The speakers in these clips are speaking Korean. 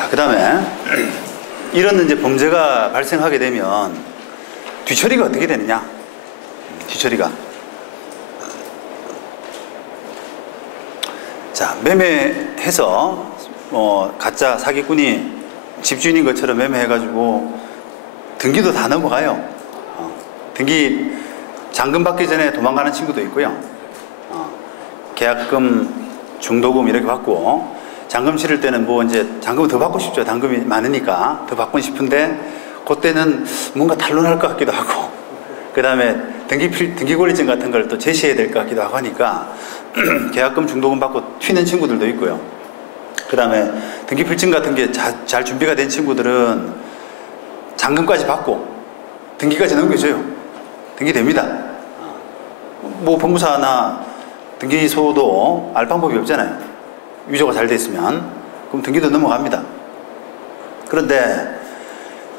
자, 그 다음에 이런 이제 범죄가 발생하게 되면 뒤처리가 어떻게 되느냐? 뒤처리가. 자, 매매해서 가짜 사기꾼이 집주인인 것처럼 매매해가지고 등기도 다 넘어가요. 등기 잔금 받기 전에 도망가는 친구도 있고요. 계약금, 중도금 이렇게 받고 잔금 치를 때는 뭐 이제 잔금을 더 받고 싶죠. 잔금이 많으니까 더 받고 싶은데 그때는 뭔가 탄론할 것 같기도 하고 그 다음에 등기권리증 같은 걸 또 제시해야 될 것 같기도 하고 하니까 계약금, 중도금 받고 튀는 친구들도 있고요. 그 다음에 등기필증 같은 게 잘 준비가 된 친구들은 잔금까지 받고 등기까지 넘겨줘요. 등기됩니다. 뭐 법무사나 등기소도 알 방법이 없잖아요. 위조가 잘 돼 있으면. 그럼 등기도 넘어갑니다. 그런데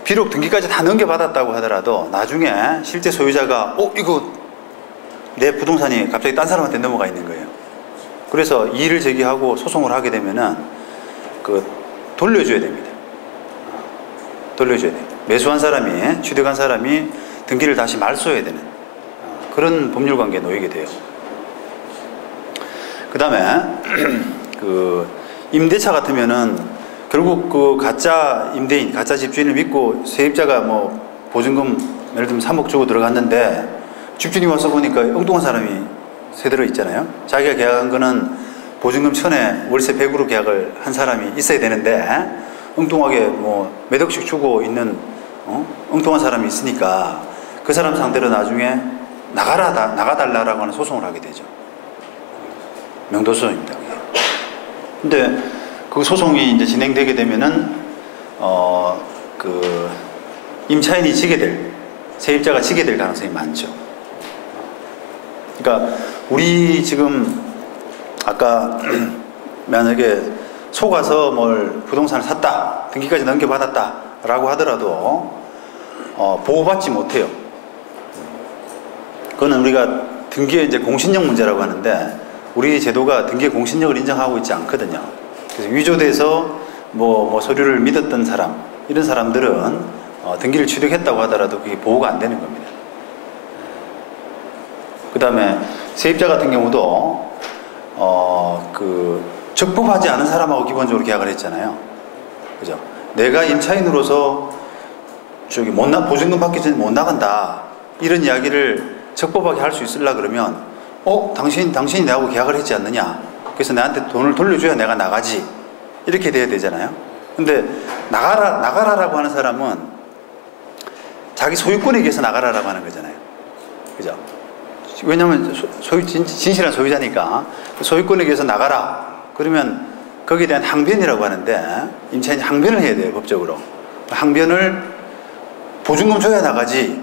비록 등기까지 다 넘겨받았다고 하더라도 나중에 실제 소유자가 이거 내 부동산이 갑자기 딴 사람한테 넘어가 있는 거예요. 그래서 이의를 제기하고 소송을 하게 되면은 돌려줘야 됩니다. 돌려줘야 돼요. 매수한 사람이, 취득한 사람이 등기를 다시 말소해야 되는 그런 법률 관계에 놓이게 돼요. 그 다음에 임대차 같으면은 결국 가짜 임대인, 가짜 집주인을 믿고 세입자가 보증금 예를 들면 3억 주고 들어갔는데 집주인이 와서 보니까 엉뚱한 사람이 세대로 있잖아요. 자기가 계약한 거는 보증금 1000에 월세 100으로 계약을 한 사람이 있어야 되는데 엉뚱하게 몇 억씩 주고 있는 엉뚱한 사람이 있으니까 그 사람 상대로 나중에 나가달라라고 하는 소송을 하게 되죠. 명도소송입니다. 근데 그 소송이 이제 진행되게 되면은 임차인이 지게 될, 세입자가 지게 될 가능성이 많죠. 그러니까 우리 지금 아까 만약에 속아서 부동산을 샀다, 등기까지 넘겨받았다 라고 하더라도 보호받지 못해요. 그거는 우리가 등기의 이제 공신력 문제라고 하는데 우리 제도가 등기의 공신력을 인정하고 있지 않거든요. 그래서 위조돼서 서류를 믿었던 사람, 이런 사람들은 등기를 취득했다고 하더라도 그게 보호가 안 되는 겁니다. 그 다음에 세입자 같은 경우도 적법하지 않은 사람하고 기본적으로 계약을 했잖아요. 그죠? 내가 임차인으로서 보증금 받기 전에 못 나간다, 이런 이야기를 적법하게 할 수 있으려 그러면 당신이 나하고 계약을 했지 않느냐, 그래서 나한테 돈을 돌려줘야 내가 나가지, 이렇게 돼야 되잖아요. 근데 나가라라고 하는 사람은 자기 소유권에 의해서 나가라라고 하는 거잖아요. 그죠? 왜냐하면 진실한 소유자니까 소유권에 의해서 나가라 그러면 거기에 대한 항변이라고 하는데 임차인이 항변을 해야 돼요. 법적으로 항변을 보증금 줘야 나가지,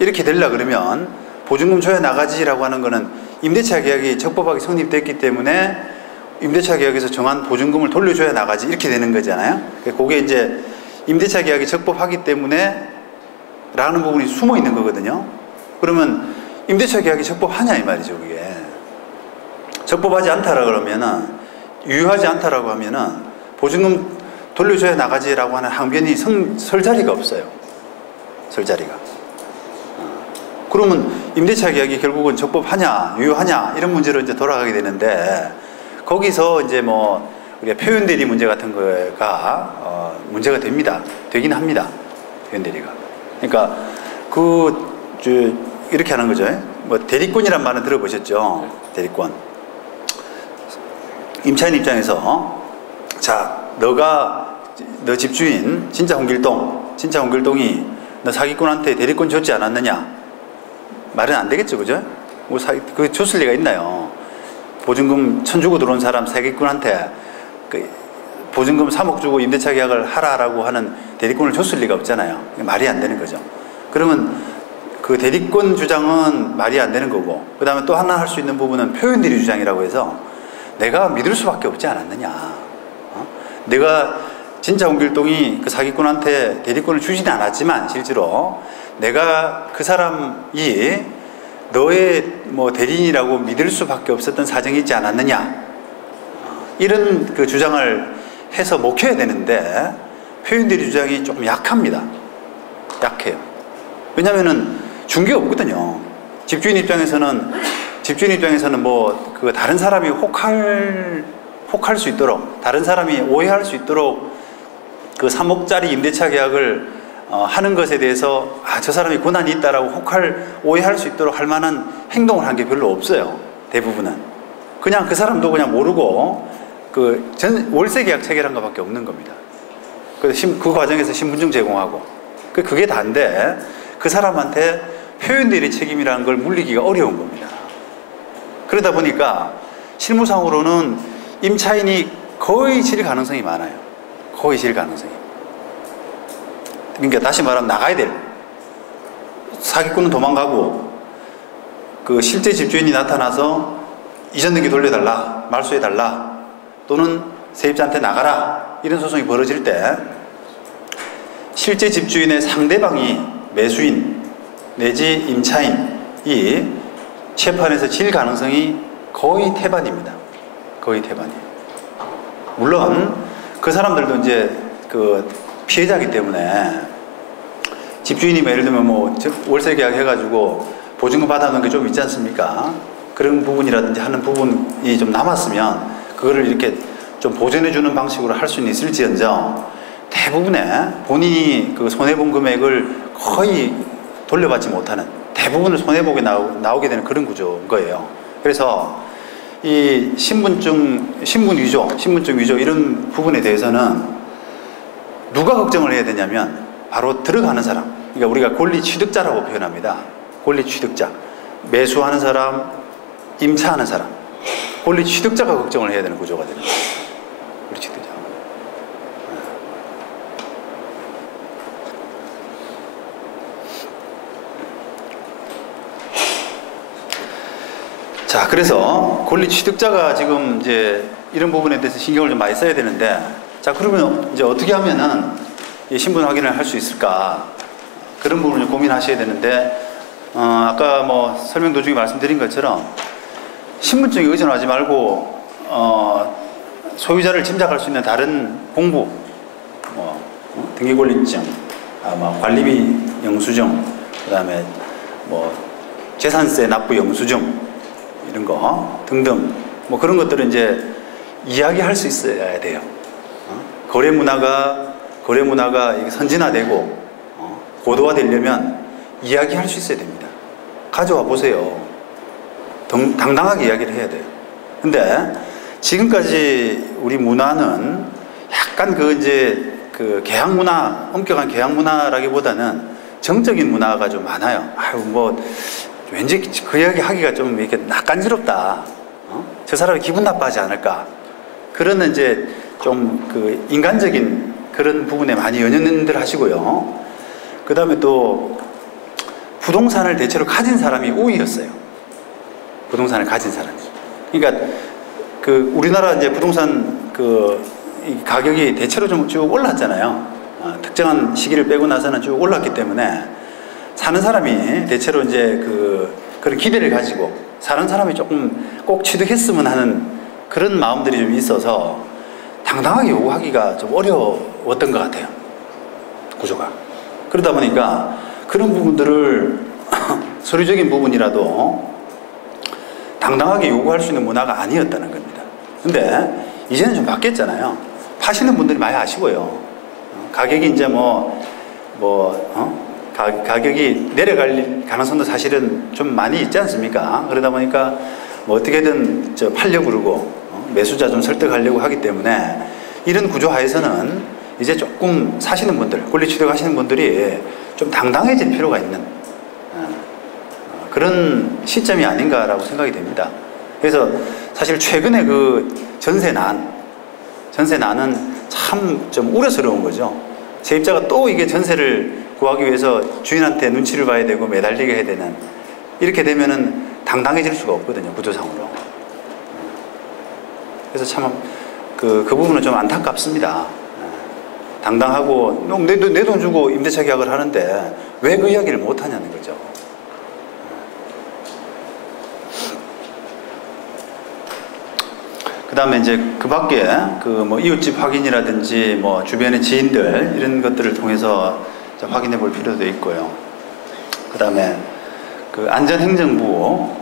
이렇게 되려 그러면 보증금 줘야 나가지라고 하는 거는 임대차 계약이 적법하게 성립됐기 때문에 임대차 계약에서 정한 보증금을 돌려줘야 나가지, 이렇게 되는 거잖아요. 그게 이제 임대차 계약이 적법하기 때문에 라는 부분이 숨어 있는 거거든요. 그러면 임대차 계약이 적법하냐 이 말이죠. 그게 적법하지 않다라 그러면은, 유효하지 않다라고 하면은 보증금 돌려줘야 나가지라고 하는 항변이 설 자리가 없어요. 설 자리가. 그러면 임대차 계약이 결국은 적법하냐 유효하냐 이런 문제로 이제 돌아가게 되는데, 거기서 이제 우리가 표현 대리 문제 같은 거가 문제가 됩니다. 되긴 합니다. 표현 대리가. 그러니까 이렇게 하는 거죠. 대리권이란 말은 들어보셨죠? 대리권. 임차인 입장에서 너 집주인 진짜 홍길동이 너 사기꾼한테 대리권 줬지 않았느냐? 말은 안 되겠죠, 그죠? 그 줬을 리가 있나요? 보증금 1000 주고 들어온 사람 사기꾼한테 보증금 3억 주고 임대차 계약을 하라라고 하는 대리권을 줬을 리가 없잖아요. 말이 안 되는 거죠. 그러면 그 대리권 주장은 말이 안 되는 거고, 그 다음에 또 하나 할 수 있는 부분은 표현대리 주장이라고 해서 내가 믿을 수밖에 없지 않았느냐. 내가 진짜 홍길동이 그 사기꾼한테 대리권을 주지는 않았지만 실제로 내가 그 사람이 너의 대리인이라고 믿을 수밖에 없었던 사정이 있지 않았느냐, 이런 그 주장을 해서 먹혀야 되는데 표현대리 주장이 조금 약합니다. 약해요. 왜냐면은 준 게 없거든요. 집주인 입장에서는 뭐 그 다른 사람이 혹할 수 있도록, 다른 사람이 오해할 수 있도록 그 3억짜리 임대차 계약을 하는 것에 대해서 저 사람이 권한이 있다라고 오해할 수 있도록 할 만한 행동을 한 게 별로 없어요. 대부분은 그냥 그 사람도 그냥 모르고 그 월세 계약 체결한 것밖에 없는 겁니다. 그 과정에서 신분증 제공하고 그게 다인데 그 사람한테 표현대리 책임이라는 걸 물리기가 어려운 겁니다. 그러다 보니까 실무상으로는 임차인이 거의 질 가능성이 많아요. 거의 질 가능성이. 그러니까 다시 말하면 나가야 될, 사기꾼은 도망가고 그 실제 집주인이 나타나서 이전 등기 돌려달라, 말소해달라, 또는 세입자한테 나가라, 이런 소송이 벌어질 때 실제 집주인의 상대방이 매수인 내지 임차인이 재판에서 질 가능성이 거의 태반입니다. 거의 태반이에요. 물론 그 사람들도 이제 그 피해자이기 때문에 집주인이 예를 들면 뭐 월세 계약 해가지고 보증금 받아놓은 게 좀 있지 않습니까? 그런 부분이라든지 하는 부분이 좀 남았으면 그거를 이렇게 좀 보전해주는 방식으로 할 수는 있을지언정 대부분의 본인이 그 손해본 금액을 거의 돌려받지 못하는, 대부분을 손해보게 나오게 되는 그런 구조인 거예요. 그래서 이 신분증 위조 이런 부분에 대해서는 누가 걱정을 해야 되냐면 바로 들어가는 사람, 그러니까 우리가 권리 취득자라고 표현합니다. 권리 취득자, 매수하는 사람, 임차하는 사람, 권리 취득자가 걱정을 해야 되는 구조가 되는 거예요. 권리 취득자. 자, 그래서 권리 취득자가 지금 이제 이런 부분에 대해서 신경을 좀 많이 써야 되는데, 자, 그러면 이제 어떻게 하면은 이 신분 확인을 할 수 있을까? 그런 부분을 고민하셔야 되는데, 아까 뭐 설명 도중에 말씀드린 것처럼 신분증에 의존하지 말고 소유자를 짐작할 수 있는 다른 공부, 등기권리증, 뭐 관리비 영수증, 그다음에 뭐 재산세 납부 영수증 이런 거 등등 뭐 그런 것들은 이제 이야기할 수 있어야 돼요. 거래 문화가 선진화되고 고도화되려면 이야기할 수 있어야 됩니다. 가져와 보세요. 당당하게 이야기를 해야 돼요. 근데 지금까지 우리 문화는 약간 그 계약 문화, 엄격한 계약 문화라기보다는 정적인 문화가 좀 많아요. 뭐 왠지 그 이야기 하기가 좀 이렇게 낯간지럽다. 저 사람이 기분 나빠하지 않을까. 그런 이제 좀 그 인간적인 그런 부분에 많이 연연들 하시고요. 그 다음에 또 부동산을 대체로 가진 사람이 우위였어요. 부동산을 가진 사람이. 그러니까 그 우리나라 이제 부동산 이 가격이 대체로 좀 쭉 올랐잖아요. 특정한 시기를 빼고 나서는 쭉 올랐기 때문에 사는 사람이 대체로 이제 그런 기대를 가지고 사는 사람이 조금 꼭 취득했으면 하는 그런 마음들이 좀 있어서 당당하게 요구하기가 좀 어려웠던 것 같아요. 구조가. 그러다 보니까 그런 부분들을 서류적인 부분이라도 당당하게 요구할 수 있는 문화가 아니었다는 겁니다. 근데 이제는 좀 바뀌었잖아요. 파시는 분들이 많이 아시고요. 가격이 이제 가격이 내려갈 가능성도 사실은 좀 많이 있지 않습니까? 그러다 보니까 뭐 어떻게든 팔려고 그러고 매수자 좀 설득하려고 하기 때문에 이런 구조 하에서는 이제 조금 사시는 분들, 권리 취득하시는 분들이 좀 당당해질 필요가 있는 그런 시점이 아닌가라고 생각이 됩니다. 그래서 사실 최근에 그 전세난은 참 좀 우려스러운 거죠. 세입자가 또 이게 전세를 구하기 위해서 주인한테 눈치를 봐야 되고 매달리게 해야 되는, 이렇게 되면은 당당해질 수가 없거든요, 구조상으로. 그래서 참 그 부분은 좀 안타깝습니다. 당당하고 내 돈 주고 임대차 계약을 하는데 왜 그 이야기를 못 하냐는 거죠. 그다음에 이제 그 밖에 그 뭐 이웃집 확인이라든지 뭐 주변의 지인들 이런 것들을 통해서 확인해 볼 필요도 있고요. 그다음에 그 안전행정부의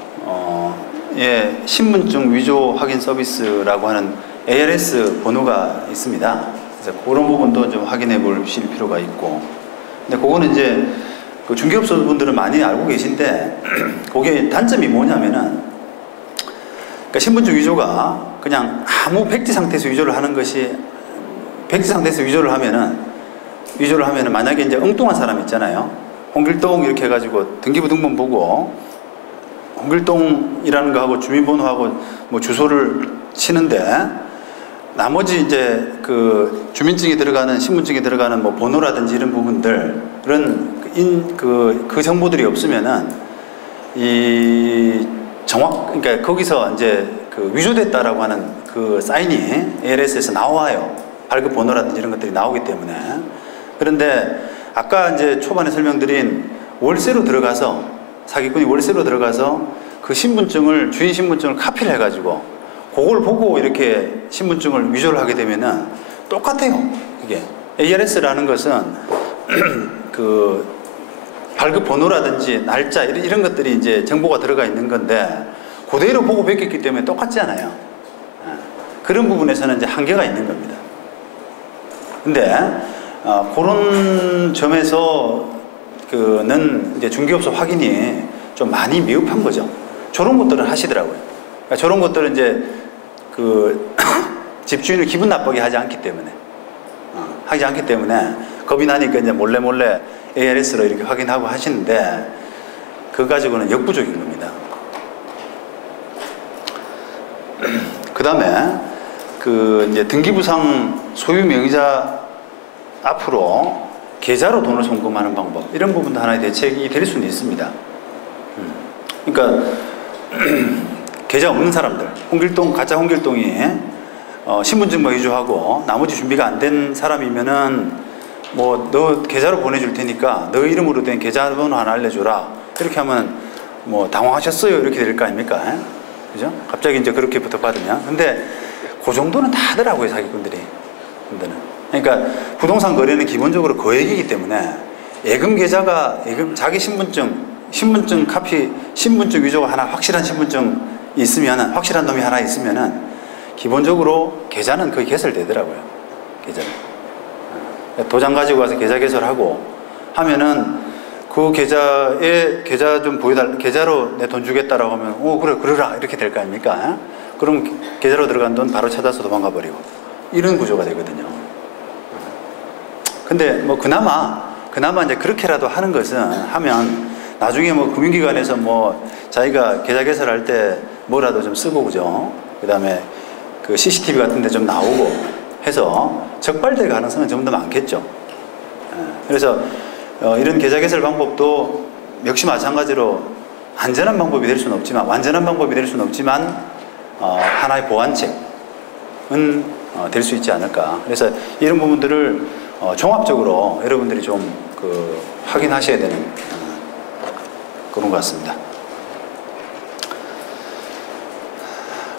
신분증 위조 확인 서비스라고 하는 ARS 번호가 있습니다. 그래서 그런 부분도 좀 확인해 보실 필요가 있고, 근데 그거는 이제 그 중개업소 분들은 많이 알고 계신데, 그게 단점이 뭐냐면은, 그러니까 신분증 위조가 그냥 아무 백지 상태에서 위조를 하는 것이, 백지 상태에서 위조를 하면은 만약에 이제 엉뚱한 사람 있잖아요. 홍길동 이렇게 해가지고 등기부 등본 보고 홍길동이라는 거하고 주민번호하고 뭐 주소를 치는데, 나머지 이제 그 주민증에 들어가는, 신분증에 들어가는 뭐 번호라든지 이런 부분들은 그 정보들이 없으면은 그러니까 거기서 이제 그 위조됐다라고 하는 그 사인이 ARS에서 나와요. 발급 번호라든지 이런 것들이 나오기 때문에. 그런데 아까 이제 초반에 설명드린 월세로 들어가서, 사기꾼이 월세로 들어가서 그 신분증을, 주인 신분증을 카피를 해가지고 그걸 보고 이렇게 신분증을 위조를 하게 되면은 똑같아요. 이게 ARS라는 것은 그 발급 번호라든지 날짜 이런 것들이 이제 정보가 들어가 있는 건데 그대로 보고 베꼈기 때문에 똑같지 않아요. 그런 부분에서는 이제 한계가 있는 겁니다. 근데 그런 점에서 그는 이제 중개업소 확인이 좀 많이 미흡한 거죠. 저런 것들은 하시더라고요. 그러니까 저런 것들은 이제 그 집주인을 기분 나쁘게 하지 않기 때문에 겁이 나니까 이제 몰래 ARS로 이렇게 확인하고 하시는데, 그거 가지고는 역부족인 겁니다. 그 다음에 그 이제 등기부상 소유 명의자 앞으로 계좌로 돈을 송금하는 방법, 이런 부분도 하나의 대책이 될 수는 있습니다. 그러니까 계좌 없는 사람들, 가짜 홍길동이 신분증만 위조하고 나머지 준비가 안 된 사람이면은 뭐 너 계좌로 보내줄 테니까 너 이름으로 된 계좌번호 하나 알려줘라, 이렇게 하면 뭐 당황하셨어요 이렇게 될 거 아닙니까? 그죠? 갑자기 이제 그렇게 부탁받으면. 근데 그 정도는 다 하더라고요, 사기꾼들이. 그러니까 부동산 거래는 기본적으로 거액이기 때문에 예금 계좌가, 자기 신분증 카피, 신분증 위조가 하나, 확실한 신분증 있으면은, 확실한 놈이 하나 있으면은 기본적으로 계좌는 거의 개설되더라고요. 계좌는. 도장 가지고 가서 계좌 개설하고 하면은 그 계좌 좀 보여달라, 계좌로 내 돈 주겠다라고 하면 그래 그러라 이렇게 될 거 아닙니까? 그럼 계좌로 들어간 돈 바로 찾아서 도망가 버리고 이런 구조가 되거든요. 근데 뭐 그나마 이제 그렇게라도 하는 것은 하면 나중에 뭐 금융기관에서 뭐 자기가 계좌 개설할 때 뭐라도 좀 쓰고, 그죠? 그 다음에 그 CCTV 같은 데 좀 나오고 해서 적발될 가능성은 좀 더 많겠죠. 그래서 이런 계좌 개설 방법도 역시 마찬가지로 안전한 방법이 될 수는 없지만, 완전한 방법이 될 수는 없지만 하나의 보완책은 될 수 있지 않을까. 그래서 이런 부분들을 종합적으로 여러분들이 좀 확인하셔야 되는 그런 것 같습니다.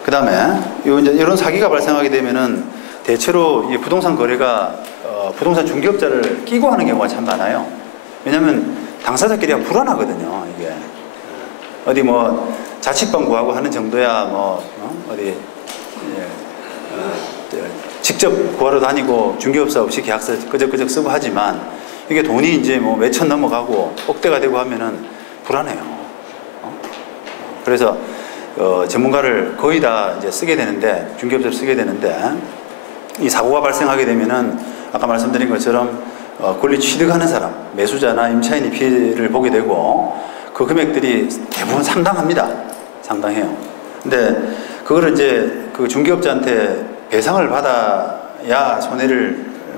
그 다음에 이런 사기가 발생하게 되면은 대체로 이 부동산 거래가 부동산 중개업자를 끼고 하는 경우가 참 많아요. 왜냐하면 당사자끼리 불안하거든요. 이게 어디 뭐 자취방 구하고 하는 정도야 뭐 어디 직접 구하러 다니고 중개업사 없이 계약서 끄적끄적 쓰고 하지만, 이게 돈이 이제 뭐 몇천 넘어가고 억대가 되고 하면은 불안해요. 그래서 전문가를 거의 다 이제 쓰게 되는데, 중개업자를 쓰게 되는데, 이 사고가 발생하게 되면은 아까 말씀드린 것처럼 권리 취득하는 사람, 매수자나 임차인이 피해를 보게 되고, 그 금액들이 대부분 상당합니다. 상당해요. 근데 그거를 이제 그 중개업자한테 배상을 받아야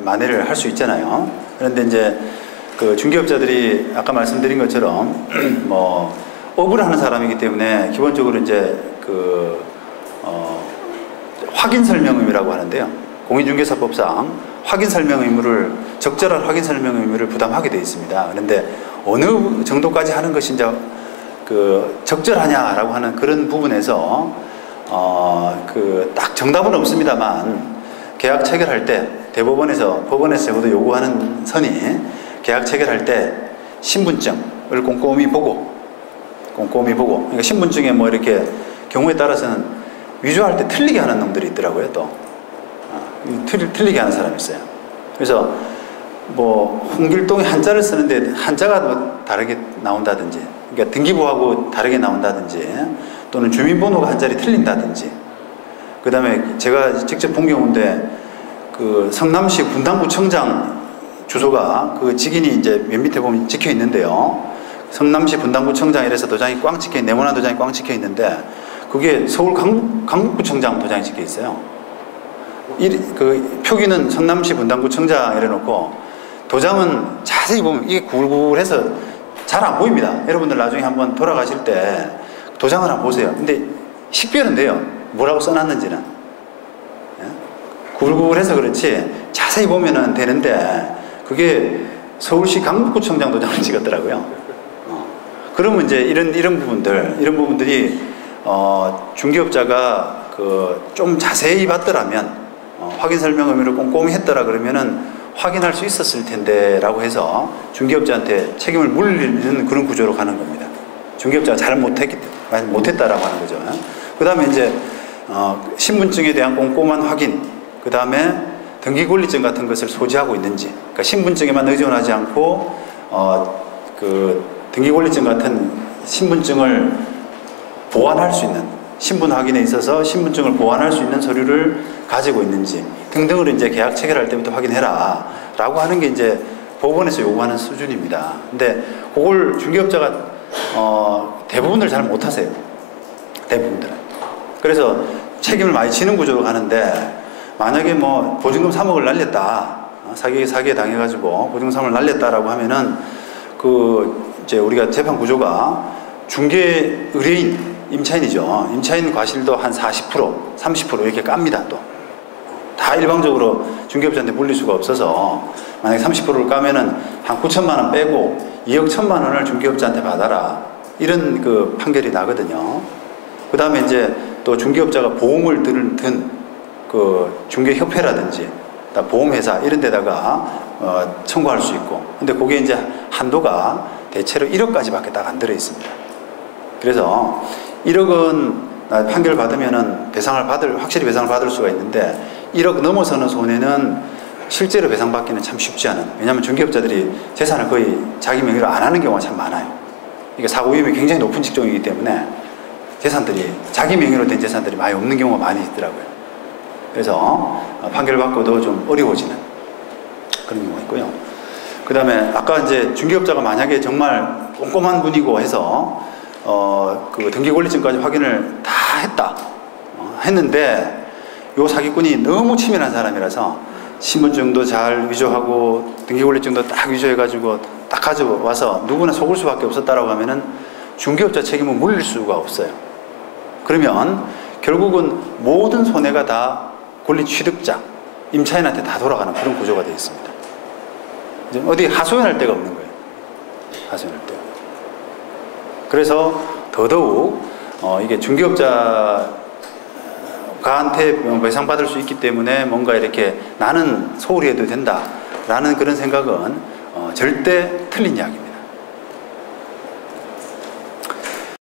만회를 할 수 있잖아요. 그런데 이제 그 중개업자들이 아까 말씀드린 것처럼 뭐 업을 하는 사람이기 때문에 기본적으로 이제 확인 설명 의무라고 하는데요. 공인중개사법상 확인 설명 의무를, 적절한 확인 설명 의무를 부담하게 되어 있습니다. 그런데 어느 정도까지 하는 것이 이제 적절하냐라고 하는 그런 부분에서 딱 정답은 없습니다만 계약 체결할 때 법원에서 적어도 요구하는 선이 계약 체결할 때 신분증을 꼼꼼히 보고 그러니까 신분증에 뭐 이렇게 경우에 따라서는 위조할 때 틀리게 하는 놈들이 있더라고요. 또 틀리게 하는 사람이 있어요. 그래서 뭐 홍길동이 한자를 쓰는데 한자가 뭐 다르게 나온다든지, 그러니까 등기부하고 다르게 나온다든지, 또는 주민번호가 한 자리 틀린다든지. 그 다음에 제가 직접 본 경우인데 그 성남시 분당구청장 주소가 그 직인이 이제 맨 밑에 보면 찍혀 있는데요. 성남시 분당구청장 이래서 도장이 꽝 찍혀 네모난 도장이 꽝 찍혀 있는데 그게 서울 강북구청장 도장이 찍혀 있어요. 그 표기는 성남시 분당구청장 이래놓고 도장은 자세히 보면 이게 구불구불해서 잘 안 보입니다. 여러분들 나중에 한번 돌아가실 때 도장을 한번 보세요. 근데 식별은 돼요. 뭐라고 써놨는지는. 구불구불해서 그렇지 자세히 보면은 되는데 그게 서울시 강북구청장 도장을 찍었더라고요. 그러면 이제 이런 부분들이 중개업자가 좀 자세히 봤더라면 확인 설명 의무를 꼼꼼히 했더라 그러면은 확인할 수 있었을 텐데라고 해서 중개업자한테 책임을 물리는 그런 구조로 가는 겁니다. 중개업자가 잘 못했다라고 하는 거죠. 그 다음에 이제 신분증에 대한 꼼꼼한 확인, 그 다음에 등기권리증 같은 것을 소지하고 있는지, 그러니까 신분증에만 의존하지 않고 그 등기권리증 같은 신분증을 보완할 수 있는, 신분 확인에 있어서 신분증을 보완할 수 있는 서류를 가지고 있는지 등등을 이제 계약 체결할 때부터 확인해라 라고 하는 게 이제 법원에서 요구하는 수준입니다. 근데 그걸 중개업자가 대부분을 잘 못하세요. 대부분들은. 그래서 책임을 많이 지는 구조로 가는데, 만약에 뭐 보증금 3억을 날렸다, 사기에 당해가지고 보증금 3억을 날렸다라고 하면은 이제 우리가 재판 구조가 중개 의뢰인, 임차인이죠. 임차인 과실도 한 40%, 30% 이렇게 깝니다. 또 다 일방적으로 중개업자한테 물릴 수가 없어서 만약에 30%를 까면은 한 9천만 원 빼고 2억 1천만 원을 중개업자한테 받아라, 이런 그 판결이 나거든요. 그 다음에 이제 또 중개업자가 보험을 든 그 중개협회라든지 보험회사 이런 데다가 청구할 수 있고, 근데 그게 이제 한도가 대체로 1억까지밖에 딱 안 들어 있습니다. 그래서 1억은 판결을 받으면은 확실히 배상을 받을 수가 있는데 1억 넘어서는 손해는 실제로 배상받기는 참 쉽지 않은, 왜냐하면 중개업자들이 재산을 거의 자기 명의로 안 하는 경우가 참 많아요. 이게 사고 위험이 굉장히 높은 직종이기 때문에 자기 명의로 된 재산들이 많이 없는 경우가 많이 있더라고요. 그래서 판결을 받고도 좀 어려워지는 그런 경우가 있고요. 그 다음에 아까 이제 중개업자가 만약에 정말 꼼꼼한 분이고 해서 그 등기권리증까지 확인을 다 했는데 요 사기꾼이 너무 치밀한 사람이라서 신분증도 잘 위조하고 등기권리증도 딱 위조해가지고 딱 가져와서 누구나 속을 수밖에 없었다라고 하면은 중개업자 책임은 물릴 수가 없어요. 그러면 결국은 모든 손해가 다 권리 취득자, 임차인한테 다 돌아가는 그런 구조가 되어 있습니다. 이제 어디 하소연할 데가 없는 거예요. 하소연할 데가. 그래서 더더욱 이게 중개업자한테 배상받을 수 있기 때문에 뭔가 이렇게 나는 소홀히 해도 된다라는 그런 생각은 절대 틀린 이야기입니다.